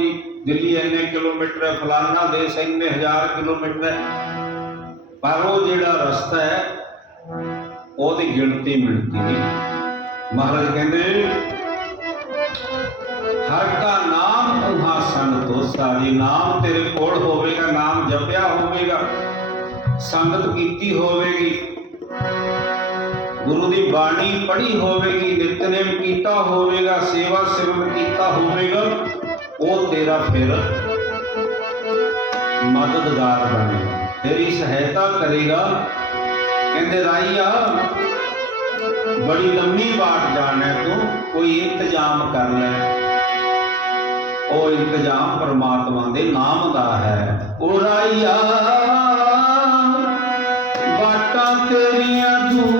ਜੀ ਦਿੱਲੀ ਇੰਨੇ ਕਿਲੋਮੀਟਰ ਹੈ, ਫਲਾਨਾ ਦੇਸ਼ ਇੰਨੇ ਹਜ਼ਾਰ ਕਿਲੋਮੀਟਰ ਹੈ। ਪਰ ਉਹ ਜਿਹੜਾ ਰਸਤਾ ਹੈ, ਉਹਦੀ ਗਿਣਤੀ ਮਿਲਦੀ ਨਹੀਂ। ਮਹਾਰਾਜ ਕਹਿੰਦੇ, ਹਰ ਕਾ ਨਾਮ ਤੁਹਾ ਸੰਤੋਸਾ ਜੀ, ਨਾਮ ਤੇਰੇ ਕੋਲ ਹੋਵੇਗਾ, ਨਾਮ ਜਪਿਆ ਹੋਵੇਗਾ, ਸੰਗਤ ਕੀਤੀ ਹੋਵੇਗੀ। ਗੁਰੂ ਦੀ ਬਾਣੀ ਪੜ੍ਹੀ ਹੋਵੇਗੀ, ਨਿਤਨੇਮ ਕੀਤਾ ਹੋਵੇਗਾ, ਸੇਵਾ ਸਿਮਰਨ ਕੀਤਾ ਹੋਵੇਗਾ। ਉਹ ਤੇਰਾ ਫਿਰ ਮਦਦਗਾਰ ਬਣੇਗਾ ਤੇਰੀ ਸਹਾਇਤਾ ਕਰੇਗਾ। ਕਹਿੰਦੇ, ਰਾਈਆ, ਬੜੀ ਲੰਮੀ ਬਾਤ ਜਾਣਾ ਤੂੰ, ਕੋਈ ਇੰਤਜ਼ਾਮ ਕਰ ਲੈ। ਉਹ ਇੰਤਜ਼ਾਮ ਪਰਮਾਤਮਾ ਦੇ ਨਾਮ ਦਾ ਹੈ। ਉਹ ਰਾਈਆ ਬਾਟਾਂ ਤੇਰੀਆਂ ਦੂਰ